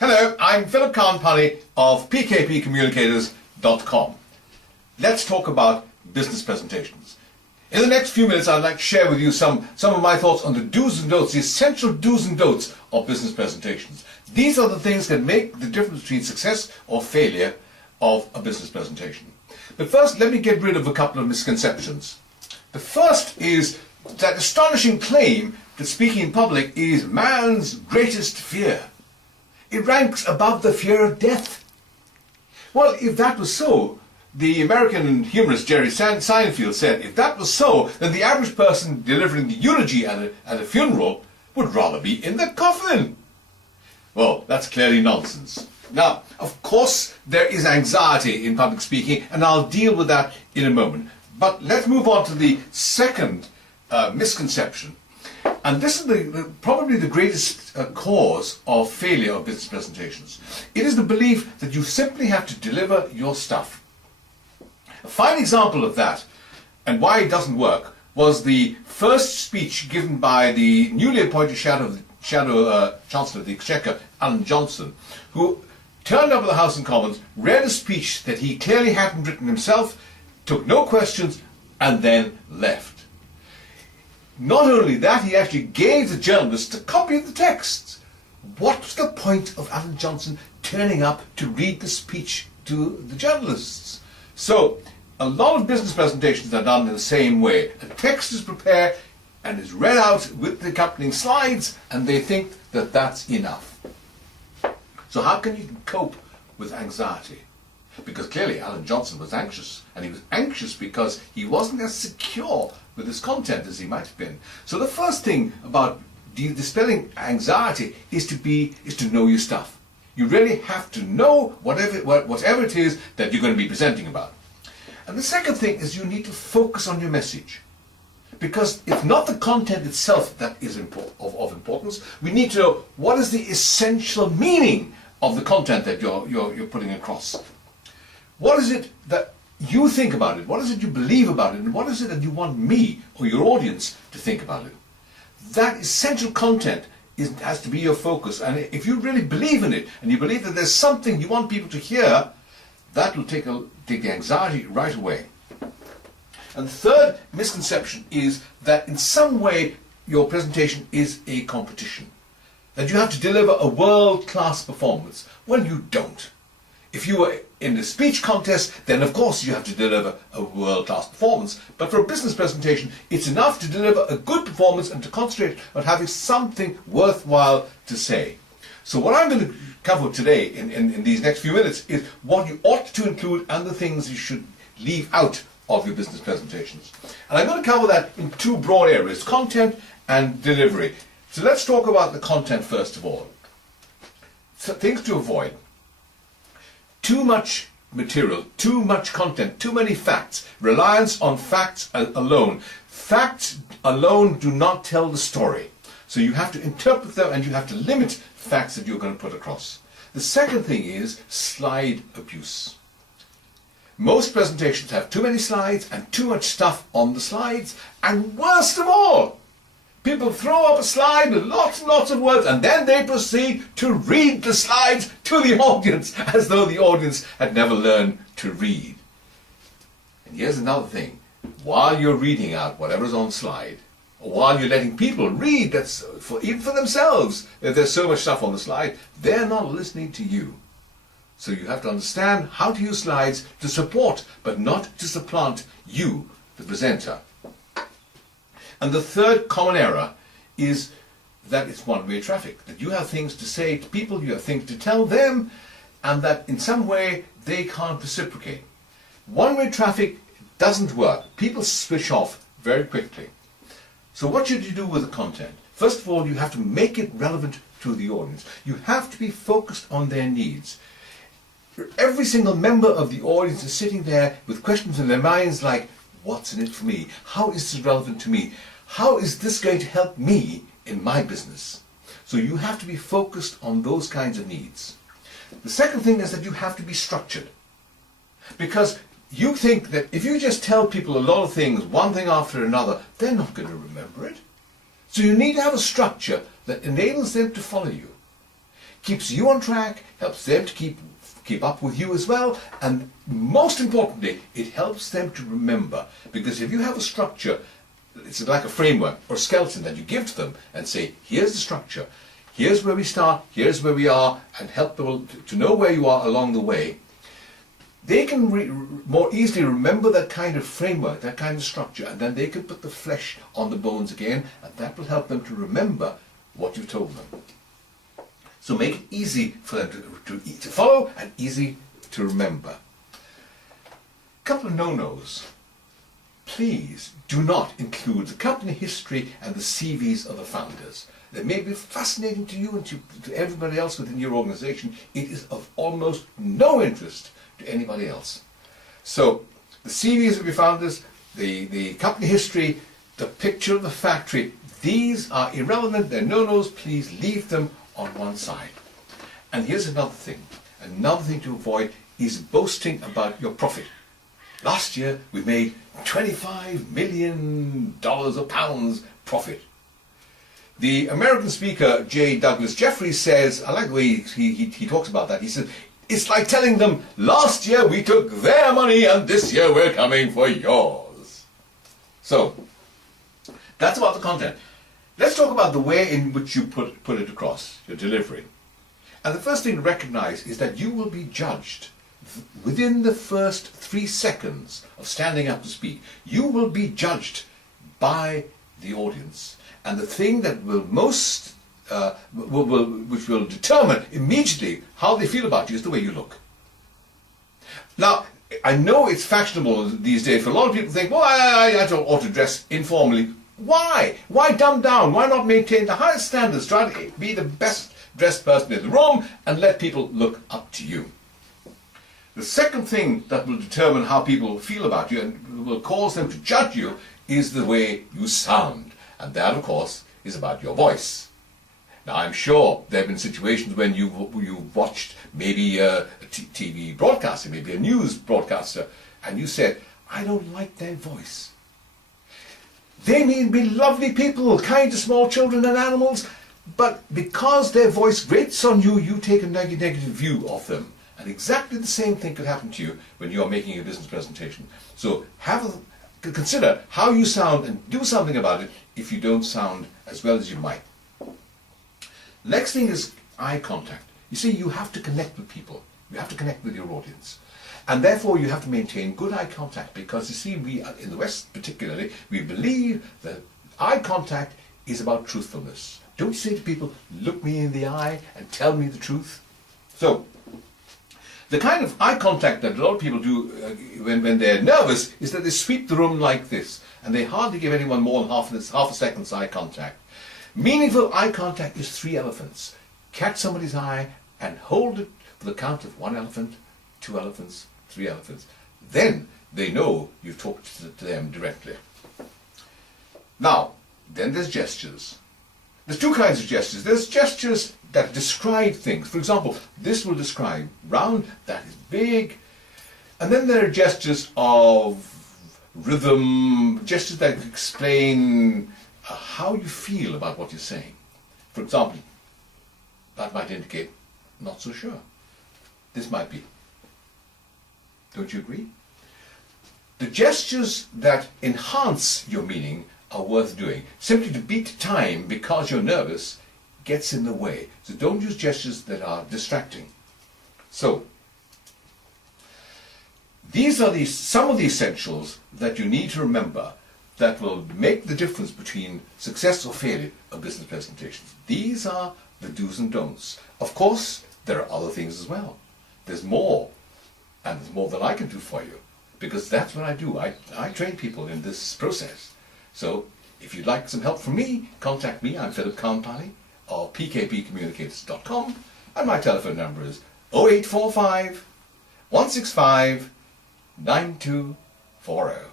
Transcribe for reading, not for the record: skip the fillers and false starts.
Hello, I'm Philip Khan-Panni of pkpcommunicators.com. Let's talk about business presentations. In the next few minutes, I'd like to share with you some of my thoughts on the do's and don'ts, the essential do's and don'ts of business presentations. These are the things that make the difference between success or failure of a business presentation. But first, let me get rid of a couple of misconceptions. The first is that astonishing claim that speaking in public is man's greatest fear. It ranks above the fear of death. Well, if that was so, the American humorist Jerry Seinfeld said, if that was so, then the average person delivering the eulogy at a funeral would rather be in the coffin. Well, that's clearly nonsense. Now, of course, there is anxiety in public speaking, and I'll deal with that in a moment. But let's move on to the second misconception. And this is probably the greatest cause of failure of business presentations. It is the belief that you simply have to deliver your stuff. A fine example of that, and why it doesn't work, was the first speech given by the newly appointed Shadow Chancellor of the Exchequer, Alan Johnson, who turned up at the House of Commons, read a speech that he clearly hadn't written himself, took no questions, and then left. Not only that, he actually gave the journalists a copy of the text. What was the point of Alan Johnson turning up to read the speech to the journalists? So, a lot of business presentations are done in the same way. A text is prepared and is read out with the accompanying slides, and they think that that's enough. So how can you cope with anxiety? Because clearly Alan Johnson was anxious, and he was anxious because he wasn't as secure with his content as he might have been. So the first thing about dispelling anxiety is to know your stuff. You really have to know whatever it is that you're going to be presenting about. And the second thing is you need to focus on your message. Because it's not the content itself that is of importance. We need to know what is the essential meaning of the content that you're putting across. What is it that you think about it? What is it you believe about it? And what is it that you want me or your audience to think about it? That essential content has to be your focus. And if you really believe in it, and you believe that there's something you want people to hear, that will take the anxiety right away. And the third misconception is that in some way your presentation is a competition. That you have to deliver a world-class performance. Well, you don't. If you were in a speech contest, then of course you have to deliver a world-class performance. But for a business presentation, it's enough to deliver a good performance and to concentrate on having something worthwhile to say. So what I'm going to cover today in these next few minutes is what you ought to include and the things you should leave out of your business presentations. And I'm going to cover that in two broad areas, content and delivery. So let's talk about the content first of all. So things to avoid. Too much material, too much content, too many facts, reliance on facts alone. Facts alone do not tell the story. So you have to interpret them and you have to limit facts that you're going to put across. The second thing is slide abuse. Most presentations have too many slides and too much stuff on the slides, and worst of all, people throw up a slide with lots and lots of words and then they proceed to read the slides to the audience as though the audience had never learned to read. And here's another thing. While you're reading out whatever's on slide, or while you're letting people read, even for themselves, if there's so much stuff on the slide, they're not listening to you. So you have to understand how to use slides to support, but not to supplant you, the presenter. And the third common error is that it's one-way traffic, that you have things to say to people, you have things to tell them, and that in some way they can't reciprocate. One-way traffic doesn't work. People switch off very quickly. So what should you do with the content? First of all, you have to make it relevant to the audience. You have to be focused on their needs. Every single member of the audience is sitting there with questions in their minds like, what's in it for me? How is this relevant to me? How is this going to help me in my business? So you have to be focused on those kinds of needs. The second thing is that you have to be structured. Because you think that if you just tell people a lot of things, one thing after another, they're not going to remember it. So you need to have a structure that enables them to follow you. keeps you on track, helps them to keep up with you as well, and most importantly, it helps them to remember. Because if you have a structure, it's like a framework or skeleton that you give to them and say, here's the structure, here's where we start, here's where we are, and help them to know where you are along the way, they can more easily remember that kind of framework, that kind of structure, and then they can put the flesh on the bones again, and that will help them to remember what you told them. So make it easy for them to follow and easy to remember. A couple of no-nos. Please do not include the company history and the CVs of the founders. They may be fascinating to you and to everybody else within your organization. It is of almost no interest to anybody else. So the CVs of your founders, the company history, the picture of the factory, these are irrelevant, they're no-nos. Please leave them on one side. And here's another thing to avoid is boasting about your profit. Last year we made $25 million or pounds profit. The American speaker J. Douglas Jeffries says, I like the way he talks about that, he says, it's like telling them, last year we took their money and this year we're coming for yours. So, that's about the content. Let's talk about the way in which you put it across, your delivery. And the first thing to recognize is that you will be judged within the first 3 seconds of standing up to speak. You will be judged by the audience. And the thing that will which will determine immediately how they feel about you is the way you look. Now, I know it's fashionable these days for a lot of people to think, well, I ought to dress informally. Why? Why dumb down? Why not maintain the highest standards? Try to be the best dressed person in the room and let people look up to you. The second thing that will determine how people feel about you and will cause them to judge you is the way you sound. And that, of course, is about your voice. Now, I'm sure there have been situations when you've watched maybe a TV broadcaster, maybe a news broadcaster, and you said, I don't like their voice. They may be lovely people, kind to small children and animals, but because their voice grates on you, you take a negative view of them. And exactly the same thing could happen to you when you are making a business presentation. So consider how you sound and do something about it if you don't sound as well as you might. Next thing is eye contact. You see, you have to connect with people. You have to connect with your audience. And therefore you have to maintain good eye contact, because you see, we in the West particularly, we believe that eye contact is about truthfulness. Don't you say to people, look me in the eye and tell me the truth? So, the kind of eye contact that a lot of people do when they're nervous is that they sweep the room like this, and they hardly give anyone more than half a second's eye contact. Meaningful eye contact is 3 elephants. Catch somebody's eye and hold it for the count of 1 elephant, 2 elephants, 3 elephants. Then they know you've talked to them directly. Now, then there's gestures. There's 2 kinds of gestures. There's gestures that describe things. For example, this will describe round, that is big. And then there are gestures of rhythm, gestures that explain how you feel about what you're saying. For example, that might indicate, not so sure. This might be. Don't you agree? The gestures that enhance your meaning are worth doing. Simply to beat time because you're nervous gets in the way. So don't use gestures that are distracting. So, these are some of the essentials that you need to remember that will make the difference between success or failure of business presentations. These are the do's and don'ts. Of course, there are other things as well. There's more, and there's more than I can do for you, because that's what I do. I train people in this process. So, if you'd like some help from me, contact me. I'm Philip Khan-Panni of pkpcommunicators.com, and my telephone number is 0845 165 9240.